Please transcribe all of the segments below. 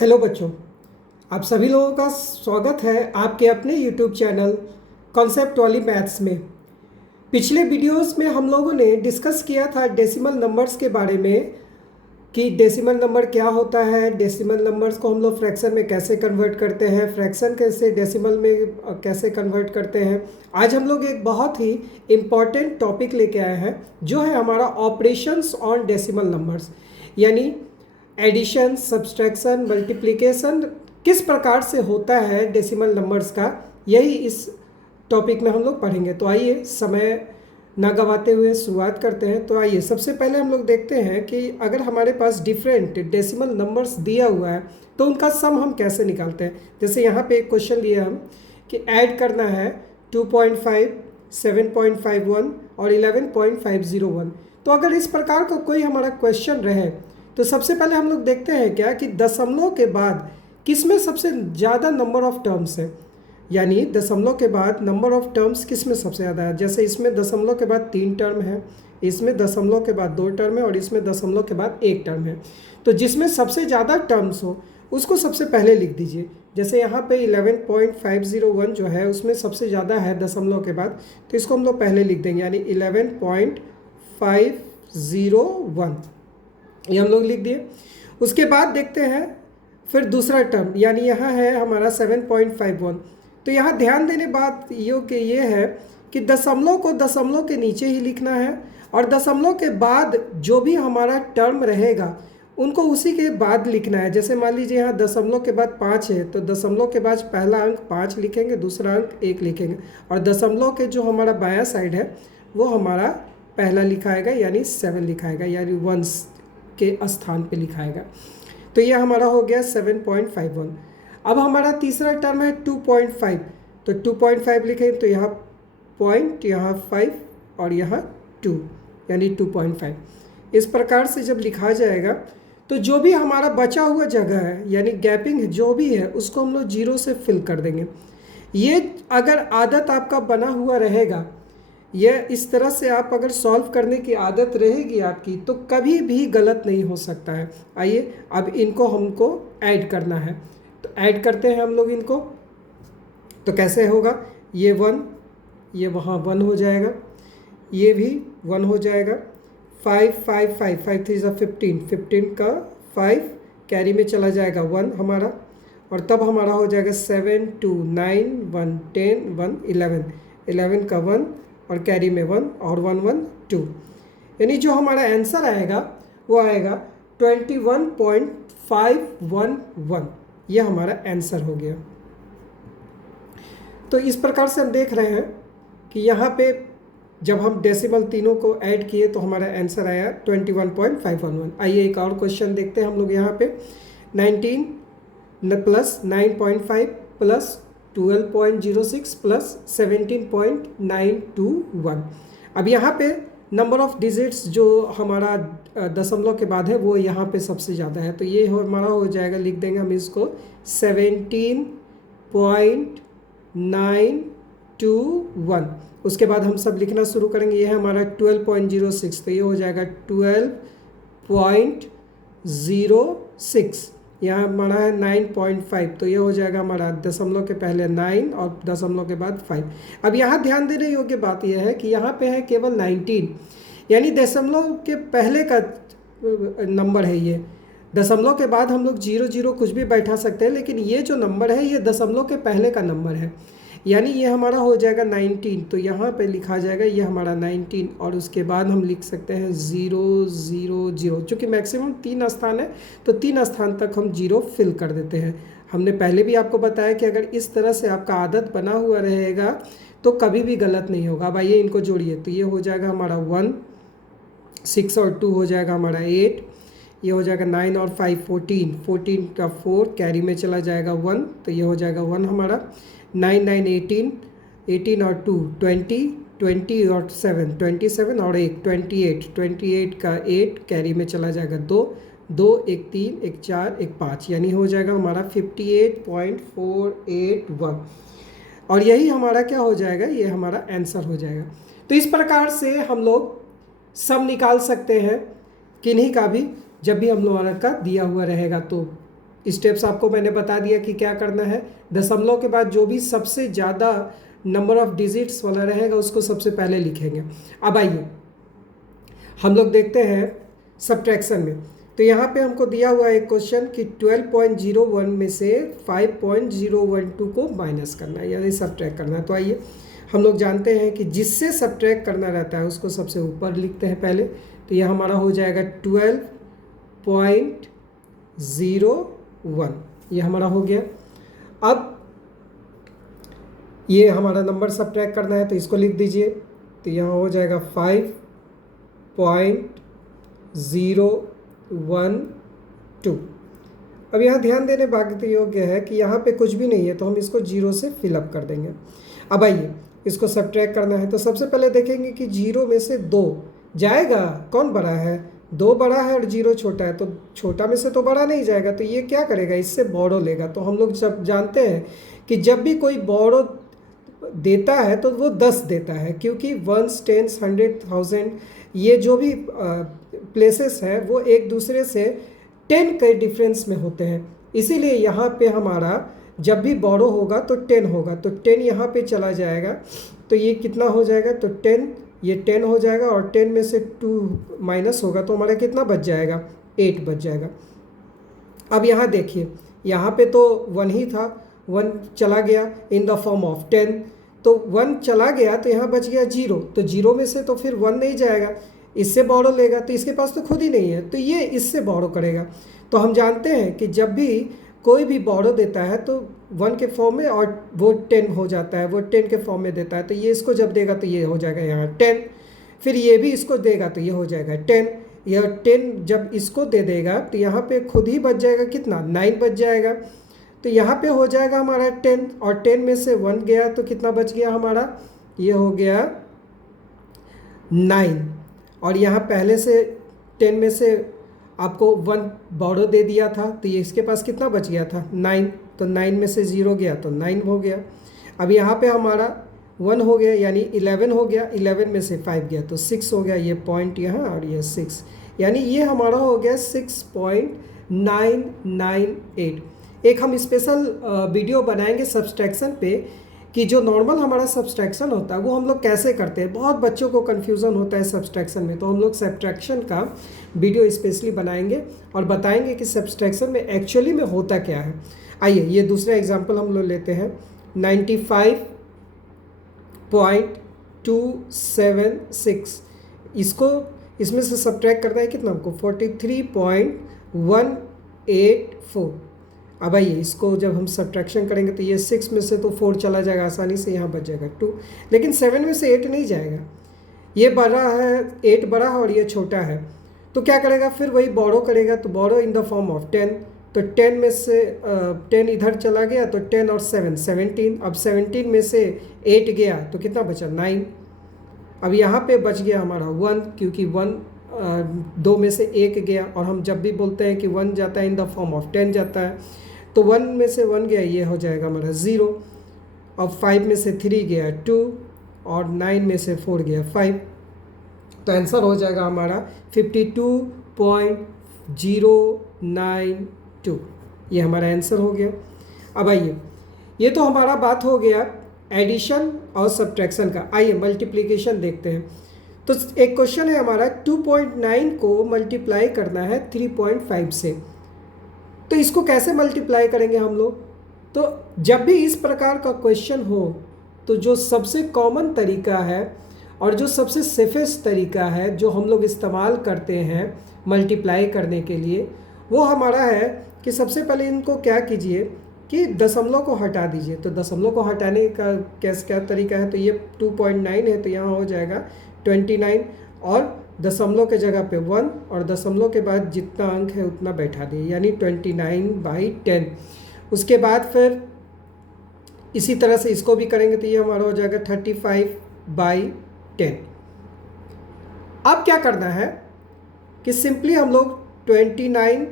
Hello बच्चों, आप सभी लोगों का स्वागत है आपके अपने यूट्यूब चैनल कॉन्सेप्ट वाली मैथ्स में। पिछले वीडियोस में हम लोगों ने डिस्कस किया था डेसिमल नंबर्स के बारे में कि डेसिमल नंबर क्या होता है, डेसिमल नंबर्स को हम लोग फ्रैक्शन में कैसे कन्वर्ट करते हैं, फ्रैक्शन कैसे डेसिमल में कैसे कन्वर्ट करते हैं। आज हम लोग एक बहुत ही इम्पॉर्टेंट टॉपिक लेके आए हैं जो है हमारा ऑपरेशंस ऑन डेसिमल नंबर्स, यानी एडिशन, सब्सट्रैक्शन, मल्टीप्लिकेशन किस प्रकार से होता है डेसिमल नंबर्स का, यही इस टॉपिक में हम लोग पढ़ेंगे। तो आइए समय ना गवाते हुए शुरुआत करते हैं। तो आइए सबसे पहले हम लोग देखते हैं कि अगर हमारे पास डिफरेंट डेसिमल नंबर्स दिया हुआ है तो उनका सम हम कैसे निकालते हैं। जैसे यहाँ पे एक क्वेश्चन लिया हम कि ऐड करना है 2.5, 7.51 और 11.501। तो अगर इस प्रकार का कोई हमारा क्वेश्चन रहे तो सबसे पहले हम लोग देखते हैं क्या कि दशमलव के बाद किस में सबसे ज़्यादा नंबर ऑफ टर्म्स है, यानी दशमलव के बाद नंबर ऑफ टर्म्स किस में सबसे ज़्यादा है। जैसे इसमें दशमलव के बाद 3 टर्म है, इसमें दशमलव के बाद 2 टर्म है और इसमें दशमलव के बाद 1 टर्म है। तो जिसमें सबसे ज़्यादा टर्म्स हो उसको सबसे पहले लिख दीजिए। जैसे यहाँ पे 11.501 जो है उसमें सबसे ज़्यादा है दशमलव के बाद, तो इसको हम लोग पहले लिख देंगे, यानी 11.501 ये हम लोग लिख दिए। उसके बाद देखते हैं फिर दूसरा टर्म, यानी यहाँ है हमारा 7.51। तो यहाँ ध्यान देने बात ये है कि दशमलव को दशमलव के नीचे ही लिखना है और दशमलव के बाद जो भी हमारा टर्म रहेगा उनको उसी के बाद लिखना है। जैसे मान लीजिए यहाँ दशमलव के बाद 5 है तो दशमलव के बाद पहला अंक 5 लिखेंगे, दूसरा अंक 1 लिखेंगे और दशमलव के जो हमारा बायां साइड है वो हमारा पहला लिखाएगा यानी 7 लिखाएगा, यानी 1 के स्थान पे लिखाएगा। तो ये हमारा हो गया 7.51। अब हमारा तीसरा टर्म है 2.5, तो 2.5 लिखें तो यहाँ पॉइंट, यहाँ 5 और यहाँ 2 यानी 2.5। इस प्रकार से जब लिखा जाएगा तो जो भी हमारा बचा हुआ जगह है यानी गैपिंग जो भी है उसको हम लोग 0 से फिल कर देंगे। ये अगर आदत आपका बना हुआ रहेगा, यह इस तरह से आप अगर सॉल्व करने की आदत रहेगी आपकी तो कभी भी गलत नहीं हो सकता है। आइए अब इनको हमको ऐड करना है, तो ऐड करते हैं हम लोग इनको। तो कैसे होगा, ये 1, ये वहाँ 1 हो जाएगा, ये भी 1 हो जाएगा। 5 5 5 5 3 15, 15 का 5 कैरी में चला जाएगा 1 हमारा, और तब हमारा हो जाएगा 7 2 9 1 10 1 11, 11 का 1 और कैरी में 1 और 1 1 2, यानी जो हमारा आंसर आएगा वो आएगा 21.511। ये हमारा आंसर हो गया। तो इस प्रकार से हम देख रहे हैं कि यहाँ पे जब हम डेसिमल तीनों को ऐड किए तो हमारा आंसर आया 21.511। आइए एक और क्वेश्चन देखते हैं हम लोग। यहाँ पे 19 प्लस 9.5 प्लस 12.06 प्लस 17.921। अब यहाँ पे नंबर ऑफ डिजिट्स जो हमारा दशमलव के बाद है वो यहाँ पे सबसे ज़्यादा है, तो ये हमारा हो जाएगा, लिख देंगे हम इसको 17.921। उसके बाद हम सब लिखना शुरू करेंगे। ये है हमारा 12.06, तो ये हो जाएगा 12.06। यहाँ हमारा है 9.5, तो ये हो जाएगा हमारा दशमलव के पहले 9 और दशमलव के बाद 5। अब यहाँ ध्यान देने योग्य बात यह है कि यहाँ पे है केवल 19, यानी दशमलव के पहले का नंबर है ये। दशमलव के बाद हम लोग 0 0 कुछ भी बैठा सकते हैं, लेकिन ये जो नंबर है ये दशमलव के पहले का नंबर है, यानी ये हमारा हो जाएगा 19। तो यहाँ पे लिखा जाएगा ये हमारा 19 और उसके बाद हम लिख सकते हैं 0 0 0। चूँकि मैक्सिमम 3 स्थान है तो 3 स्थान तक हम 0 फिल कर देते हैं। हमने पहले भी आपको बताया कि अगर इस तरह से आपका आदत बना हुआ रहेगा तो कभी भी गलत नहीं होगा। अब आइए इनको जोड़िए, तो ये हो जाएगा हमारा 1, 6 और 2 हो जाएगा हमारा 8, ये हो जाएगा 9 और 5 14, 14 का 4 कैरी में चला जाएगा 1, तो ये हो जाएगा 1 हमारा। 9 9 18, 18 और 2 20, 20 और 7 27 और 1 28, 28 का 8 कैरी में चला जाएगा 2, 2 1 3 1 4 1 5, यानी हो जाएगा हमारा 58.481। और यही हमारा क्या हो जाएगा, ये हमारा आंसर हो जाएगा। तो इस प्रकार से हम लोग सब निकाल सकते हैं किन्हीं का भी, जब भी हम लोगों का दिया हुआ रहेगा तो स्टेप्स आपको मैंने बता दिया कि क्या करना है। दशमलव के बाद जो भी सबसे ज़्यादा नंबर ऑफ डिजिट्स वाला रहेगा उसको सबसे पहले लिखेंगे। अब आइए हम लोग देखते हैं सब्ट्रैक्शन में। तो यहाँ पे हमको दिया हुआ एक क्वेश्चन कि 12.01 में से 5.012 को माइनस करना है, यानी सब्ट्रैक्ट करना है। तो आइए हम लोग जानते हैं कि जिससे सब्ट्रैक्ट करना रहता है उसको सबसे ऊपर लिखते हैं पहले। तो यह हमारा हो जाएगा 12.01, ये हमारा हो गया। अब ये हमारा नंबर सब्ट्रैक्ट करना है तो इसको लिख दीजिए। तो यहाँ हो जाएगा 5.012। अब यहाँ ध्यान देने बाकी योग्य है कि यहाँ पे कुछ भी नहीं है तो हम इसको 0 से फिलअप कर देंगे। अब आइए इसको सब्ट्रैक्ट करना है तो सबसे पहले देखेंगे कि 0 में से 2 जाएगा, कौन बड़ा है? 2 बड़ा है और 0 छोटा है, तो छोटा में से तो बड़ा नहीं जाएगा। तो ये क्या करेगा? इससे बोरो लेगा। तो हम लोग जब जानते हैं कि जब भी कोई बोरो देता है तो वो 10 देता है, क्योंकि 1, 10, 100, 1000 ये जो भी प्लेसेस हैं वो एक दूसरे से 10 के डिफरेंस में होते हैं। इसीलिए यहाँ पे हमारा जब भी बोरो होगा तो 10 होगा, तो 10 यहाँ पे चला जाएगा। तो ये कितना हो जाएगा? तो 10, ये 10 हो जाएगा और 10 में से 2 माइनस होगा तो हमारा कितना बच जाएगा? 8 बच जाएगा। अब यहाँ देखिए, यहाँ पे तो 1 ही था, 1 चला गया इन द फॉर्म ऑफ 10, तो 1 चला गया तो यहाँ बच गया 0। तो 0 में से तो फिर 1 नहीं जाएगा, इससे बोरो लेगा, तो इसके पास तो खुद ही नहीं है, तो ये इससे बोरो करेगा। तो हम जानते हैं कि जब भी कोई भी बोरो देता है तो 1 के फॉर्म में और वो 10 हो जाता है, वो 10 के फॉर्म में देता है। तो ये इसको जब देगा तो ये हो जाएगा यहाँ 10, फिर ये भी इसको देगा तो ये हो जाएगा 10। यह 10 जब इसको दे देगा तो यहाँ पे खुद ही बच जाएगा कितना? 9 बच जाएगा। तो यहाँ पे हो जाएगा हमारा 10, और 10 में से 1 गया तो कितना बच गया हमारा? ये हो गया 9। और यहाँ पहले से 10 में से आपको 1 बोरो दे दिया था तो ये इसके पास कितना बच गया था? 9। तो 9 में से 0 गया तो 9 हो गया। अब यहाँ पे हमारा 1 हो गया यानी 11 हो गया, 11 में से 5 गया तो 6 हो गया, ये पॉइंट यहाँ और ये 6, यानी ये हमारा हो गया 6.998। एक हम स्पेशल वीडियो बनाएंगे सब्सट्रैक्शन पे कि जो नॉर्मल हमारा सब्सट्रैक्शन होता है वो हम लोग कैसे करते हैं। बहुत बच्चों को कन्फ्यूज़न होता है सब्सट्रैक्शन में, तो हम लोग सब्सट्रैक्शन का वीडियो स्पेशली बनाएंगे और बताएंगे कि सब्सट्रैक्शन में एक्चुअली में होता क्या है। आइए ये दूसरा एग्जांपल हम लोग लेते हैं, 95.276। इसको इसमें से सब्ट्रैक्ट करना है कितना हमको? 43.184। अब आइए इसको जब हम सब्ट्रैक्शन करेंगे तो ये 6 में से तो 4 चला जाएगा आसानी से, यहाँ बच जाएगा 2। लेकिन 7 में से 8 नहीं जाएगा, ये बड़ा है, 8 बड़ा है और ये छोटा है। तो क्या करेगा? फिर वही बोरो करेगा, तो बोरो इन द फॉर्म ऑफ 10। तो 10 में से 10 इधर चला गया तो 10 और 7 17। अब 17 में से 8 गया तो कितना बचा? 9। अब यहाँ पे बच गया हमारा 1, क्योंकि 1 2 में से 1 गया, और हम जब भी बोलते हैं कि 1 जाता है इन द फॉर्म ऑफ 10 जाता है, तो 1 में से 1 गया, ये हो जाएगा हमारा 0। अब 5 में से 3 गया 2, और 9 में से 4 गया 5। तो आंसर हो जाएगा हमारा 52.092। ये हमारा आंसर हो गया। अब आइए, ये तो हमारा बात हो गया एडिशन और सब्ट्रैक्शन का। आइए मल्टीप्लिकेशन देखते हैं। तो एक क्वेश्चन है हमारा, 2.9 को मल्टीप्लाई करना है 3.5 से। तो इसको कैसे मल्टीप्लाई करेंगे हम लोग? तो जब भी इस प्रकार का क्वेश्चन हो तो जो सबसे कॉमन तरीका है और जो सबसे सेफेस्ट तरीका है जो हम लोग इस्तेमाल करते हैं मल्टीप्लाई करने के लिए, वो हमारा है कि सबसे पहले इनको क्या कीजिए कि दशमलव को हटा दीजिए। तो दशमलव को हटाने का क्या तरीका है? तो ये 2.9 है तो यहाँ हो जाएगा 29, और दशमलव के जगह पे 1 और दशमलव के बाद जितना अंक है उतना बैठा दिए, यानी 29/10। उसके बाद फिर इसी तरह से इसको भी करेंगे तो ये हमारा हो जाएगा 35/10। अब क्या करना है कि सिंपली हम लोग 29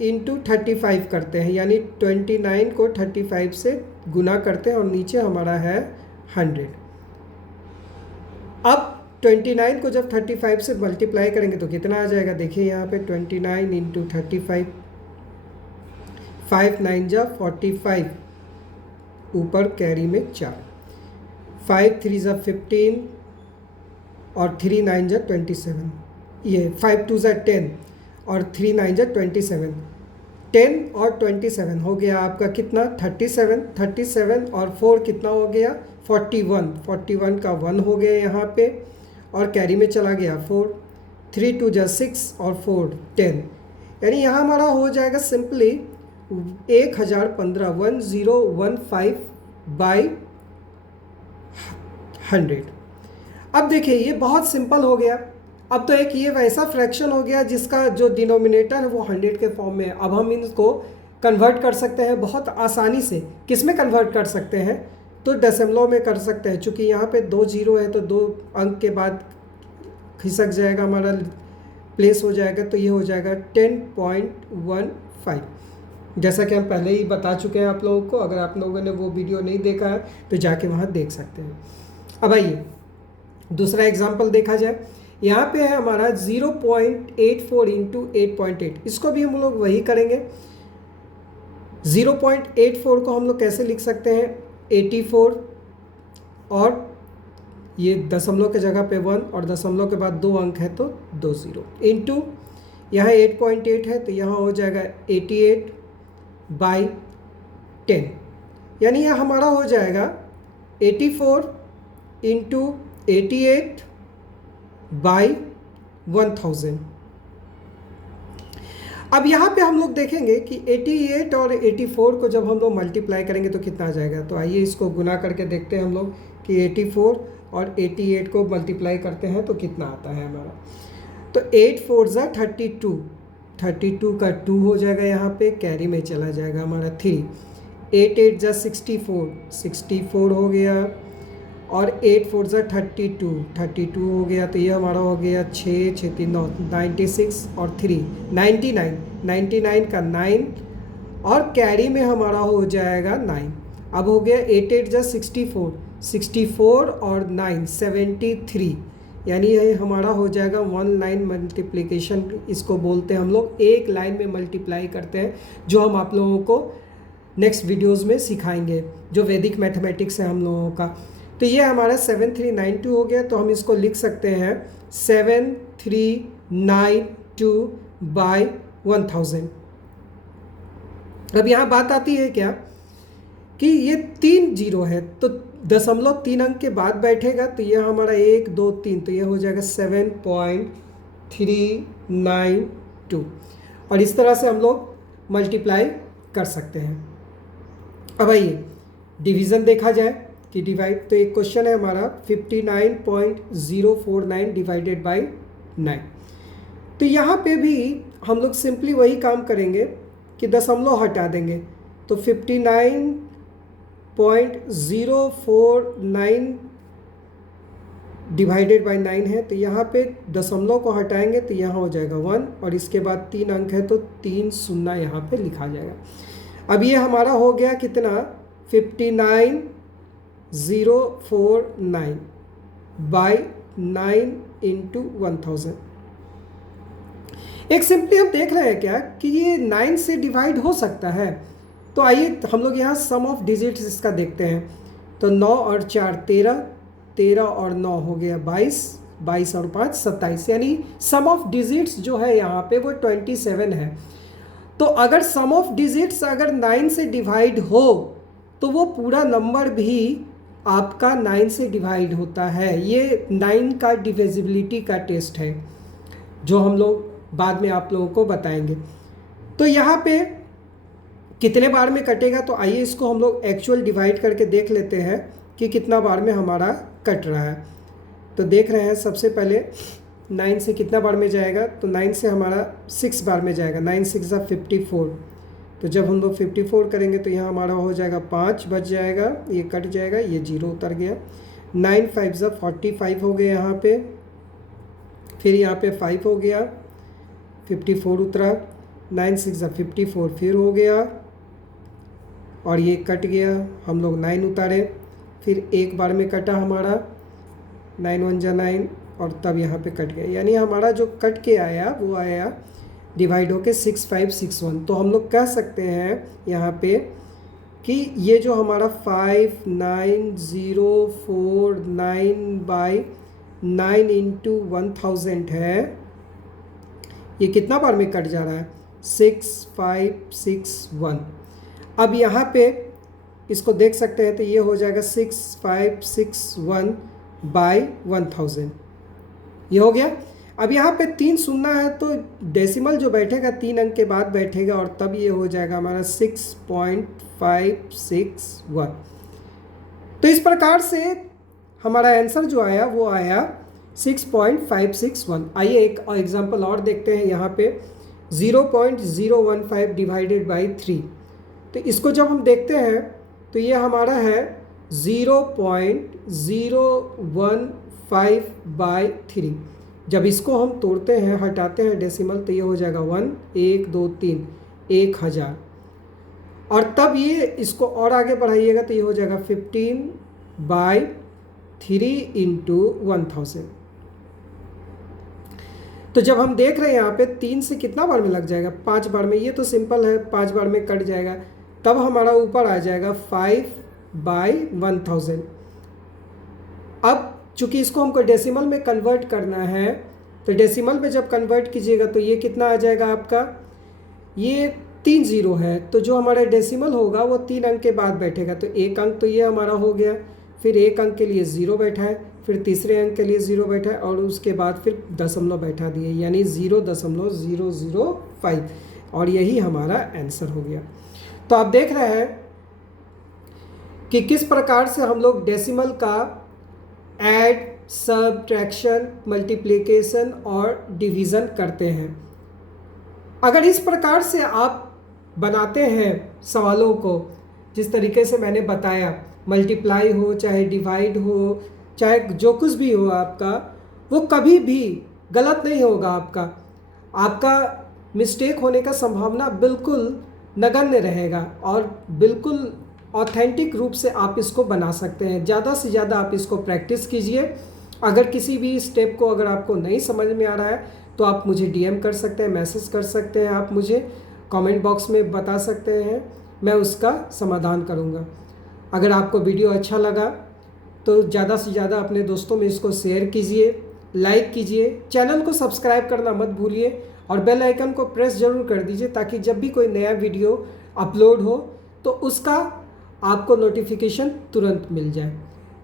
× 35 करते हैं, यानी 29 को 35 से गुना करते हैं और नीचे हमारा है 100। अब 29 को जब 35 से मल्टीप्लाई करेंगे तो कितना आ जाएगा? देखिए यहाँ पे 29 × 35, 5 9 जा 45, ऊपर कैरी में 4, 5 3 जा 15 और 3 9 जा 27, ये 5 2 जा 10 और 3 9 जा 27, 10 और 27 हो गया आपका कितना 37, 37 और 4 कितना हो गया 41, 41 का 1 हो गया यहाँ पे और कैरी में चला गया 4, 3 2 जा 6 और 4 10, यानी यहाँ हमारा हो जाएगा सिंपली 1015 1015 बाई 100। अब देखिए ये बहुत सिंपल हो गया। अब तो एक ये वैसा फ्रैक्शन हो गया जिसका जो डिनोमिनेटर है वो 100 के फॉर्म में है। अब हम इसको कन्वर्ट कर सकते हैं बहुत आसानी से। किस में कन्वर्ट कर सकते हैं? तो दशमलव में कर सकते हैं। चूँकि यहाँ पे 2 जीरो है तो 2 अंक के बाद खिसक जाएगा, हमारा प्लेस हो जाएगा, तो ये हो जाएगा 10.15। जैसा कि हम पहले ही बता चुके हैं आप लोगों को। अगर आप लोगों ने वो वीडियो नहीं देखा है तो जाके वहाँ देख सकते हैं। अब आइए दूसरा एग्जाम्पल देखा जाए। यहाँ पे है हमारा 0.84 इंटू 8.8। इसको भी हम लोग वही करेंगे। 0.84 को हम लोग कैसे लिख सकते हैं? 84 और ये दशमलव के जगह पे 1 और दशमलव के बाद 2 अंक है तो 2 जीरो, इंटू यहाँ 8.8 है तो यहाँ हो जाएगा 88 बाई 10, यानी यह हमारा हो जाएगा 84 इंटू 88 बाई 1000। अब यहाँ पे हम लोग देखेंगे कि 88 और 84 को जब हम लोग मल्टीप्लाई करेंगे तो कितना आ जाएगा। तो आइए इसको गुना करके देखते हैं हम लोग कि 84 और 88 को मल्टीप्लाई करते हैं तो कितना आता है हमारा। तो 8 4 जा 32, 32 का 2 हो जाएगा, यहाँ पे कैरी में चला जाएगा हमारा 3, 8 8 जा 64, 64 हो गया और 8 4 जा 32, 32 हो गया। तो ये हमारा हो गया 6 6 3 9 96 और 3 99, 99 का 9 और कैरी में हमारा हो जाएगा 9। अब हो गया 8 8 जा 64, 64 और 9 73, यानी ये हमारा हो जाएगा 1 लाइन मल्टीप्लिकेशन। इसको बोलते हैं हम लोग, एक लाइन में मल्टीप्लाई करते हैं, जो हम आप लोगों को नेक्स्ट वीडियोस में सिखाएंगे, जो वैदिक मैथमेटिक्स है हम लोगों का। तो ये हमारा 7392 हो गया। तो हम इसको लिख सकते हैं 7392 बाई 1000। अब यहाँ बात आती है क्या कि ये 3 जीरो है तो दशमलव 3 अंक के बाद बैठेगा, तो ये हमारा 1 2 3, तो ये हो जाएगा 7.392 और इस तरह से हम लोग मल्टीप्लाई कर सकते हैं। अब आइए डिवीज़न देखा जाए कि डिवाइड, तो एक क्वेश्चन है हमारा 59.049 डिवाइडेड बाई 9। तो यहाँ पे भी हम लोग सिंपली वही काम करेंगे कि दशमलव हटा देंगे। तो 59.049 डिवाइडेड बाई 9 है, तो यहाँ पे दशमलव को हटाएंगे तो यहाँ हो जाएगा 1 और इसके बाद 3 अंक है तो 3 शून्य यहाँ पे लिखा जाएगा। अब ये हमारा हो गया कितना 59049 बाई 9 इंटू 1000। एक सिंपली हम देख रहे हैं क्या कि ये 9 से डिवाइड हो सकता है। तो आइए हम लोग यहाँ सम ऑफ डिजिट्स इसका देखते हैं। तो 9 और 4 13, 13 और 9 हो गया 22, 22 और 5 27, यानी सम ऑफ डिजिट्स जो है यहाँ पे वो 27 है। तो अगर सम ऑफ डिजिट्स अगर 9 से डिवाइड हो तो वो पूरा नंबर भी आपका 9 से डिवाइड होता है। ये 9 का डिविजिबिलिटी का टेस्ट है जो हम लोग बाद में आप लोगों को बताएंगे। तो यहाँ पे कितने बार में कटेगा, तो आइए इसको हम लोग एक्चुअल डिवाइड करके देख लेते हैं कि कितना बार में हमारा कट रहा है। तो देख रहे हैं सबसे पहले 9 से कितना बार में जाएगा, तो 9 से हमारा 6 बार में जाएगा। 9 6 54, तो जब हम लोग 54 करेंगे तो यहाँ हमारा हो जाएगा 5 बच जाएगा, ये कट जाएगा, ये 0 उतर गया। 9 5 45 हो गया यहाँ पे, फिर यहाँ पे 5 हो गया, 54 उतरा। 9 6 54 फिर हो गया और ये कट गया, हम लोग 9 उतारे, फिर एक बार में कटा हमारा 9 1 जा 9 और तब यहाँ पे कट गया, यानी हमारा जो कट के आया वो आया डिवाइड होके 6561। तो हम लोग कह सकते हैं यहाँ पे कि ये जो हमारा 59049/9 इंटू 1000 है, ये कितना बार में कट जा रहा है? 6561। अब यहाँ पे इसको देख सकते हैं तो ये हो जाएगा 6561/1000, ये हो गया। अब यहाँ पे 3 सुनना है तो डेसिमल जो बैठेगा 3 अंक के बाद बैठेगा और तब ये हो जाएगा हमारा 6.561। तो इस प्रकार से हमारा आंसर जो आया वो आया 6.561। आइए एक एग्जांपल और देखते हैं। यहाँ पे 0.015 डिवाइडेड बाई 3, तो इसको जब हम देखते हैं तो ये हमारा है 0.015/3। जब इसको हम तोड़ते हैं, हटाते हैं डेसिमल, तो ये हो जाएगा 1 1 2 3 1000। और तब ये इसको और आगे बढ़ाइएगा तो ये हो जाएगा 15/3 इंटू 1000। तो जब हम देख रहे हैं यहाँ पे 3 से कितना बार में लग जाएगा? 5 बार में। ये तो सिंपल है, 5 बार में कट जाएगा। तब हमारा ऊपर आ जाएगा 5/1000। अब चूंकि इसको हमको डेसिमल में कन्वर्ट करना है, तो डेसिमल में जब कन्वर्ट कीजिएगा तो ये कितना आ जाएगा आपका? ये 3 0 है, तो जो हमारा डेसिमल होगा वो 3 अंक के बाद बैठेगा। तो 1 अंक तो ये हमारा हो गया, फिर 1 अंक के लिए 0 बैठा है, फिर तीसरे अंक के लिए 0 बैठा है और उसके बाद फिर दशमलव बैठा दिए, यानी 0.005। और यही हमारा आंसर हो गया। तो आप देख रहे हैं कि किस प्रकार से हम लोग डेसिमल का ऐड, सब्ट्रैक्शन, मल्टीप्लिकेशन और डिवीज़न करते हैं। अगर इस प्रकार से आप बनाते हैं सवालों को, जिस तरीके से मैंने बताया, मल्टीप्लाई हो चाहे डिवाइड हो चाहे जो कुछ भी हो आपका, वो कभी भी गलत नहीं होगा। आपका मिस्टेक होने का संभावना बिल्कुल नगण्य रहेगा और बिल्कुल ऑथेंटिक रूप से आप इसको बना सकते हैं। ज़्यादा से ज़्यादा आप इसको प्रैक्टिस कीजिए। अगर किसी भी स्टेप को अगर आपको नहीं समझ में आ रहा है तो आप मुझे डीएम कर सकते हैं, मैसेज कर सकते हैं, आप मुझे कमेंट बॉक्स में बता सकते हैं, मैं उसका समाधान करूँगा। अगर आपको वीडियो अच्छा लगा तो ज़्यादा से ज़्यादा अपने दोस्तों में इसको शेयर कीजिए, लाइक कीजिए, चैनल को सब्सक्राइब करना मत भूलिए और बेल आइकन को प्रेस ज़रूर कर दीजिए ताकि जब भी कोई नया वीडियो अपलोड हो तो उसका आपको नोटिफिकेशन तुरंत मिल जाए।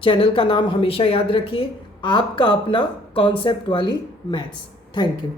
चैनल का नाम हमेशा याद रखिए, आपका अपना कॉन्सेप्ट वाली मैथ्स। Thank you.